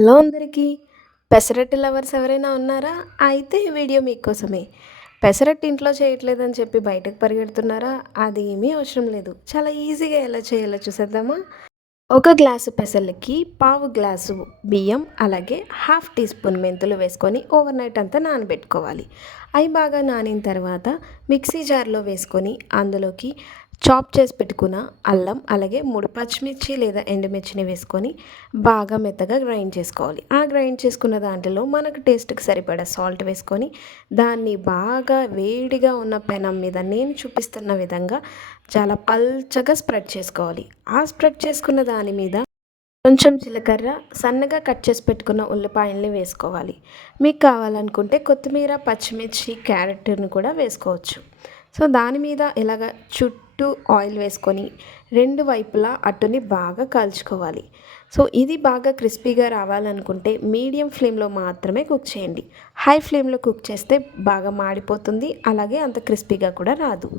Hello అందరికీ. Pesarattu lovers ఎవరైనా ఉన్నారా? అయితే ఈ వీడియో మీకోసమే. పెసరట్టు ఇంట్లో చేయట్లేదని చెప్పి బయటకు పరిగెడుతున్నారా? అది ఏమీ అవసరం లేదు. చాలా ఈజీగా ఎలా చేయాలో చూసేద్దామా? ఒక గ్లాసు పెసర్లకి పావు గ్లాసు బియ్యం అలాగే హాఫ్ టీ స్పూన్ మెంతులు వేసుకొని ఓవర్ నైట్ అంతా నానబెట్టుకోవాలి. అవి బాగా నానిన తర్వాత మిక్సీ జార్లో వేసుకొని అందులోకి చాప్ చేసి పెట్టుకున్న అల్లం అలాగే 3 పచ్చిమిర్చి లేదా ఎండుమిర్చిని వేసుకొని బాగా మెత్తగా గ్రైండ్ చేసుకోవాలి. ఆ గ్రైండ్ చేసుకున్న దాంట్లో మనకు టేస్ట్కి సరిపడా సాల్ట్ వేసుకొని దాన్ని బాగా వేడిగా ఉన్న పెనం మీద నేను చూపిస్తున్న విధంగా చాలా పల్చగా స్ప్రెడ్ చేసుకోవాలి. ఆ స్ప్రెడ్ చేసుకున్న దాని మీద కొంచెం జీలకర్ర, సన్నగా కట్ చేసి పెట్టుకున్న ఉల్లిపాయల్ని వేసుకోవాలి. మీకు కావాలనుకుంటే కొత్తిమీర, పచ్చిమిర్చి, క్యారెట్‌ని కూడా వేసుకోవచ్చు. సో, దాని మీద ఇలాగ చుట్టూ ఆయిల్ వేసుకొని 2 వైపులా అట్టుని బాగా కాల్చుకోవాలి. సో, ఇది బాగా క్రిస్పీగా రావాలనుకుంటే మీడియం ఫ్లేమ్‌లో మాత్రమే కుక్ చేయండి. హై ఫ్లేమ్‌లో కుక్ చేస్తే బాగా మాడిపోతుంది. అలాగే అంత క్రిస్పీగా కూడా రాదు.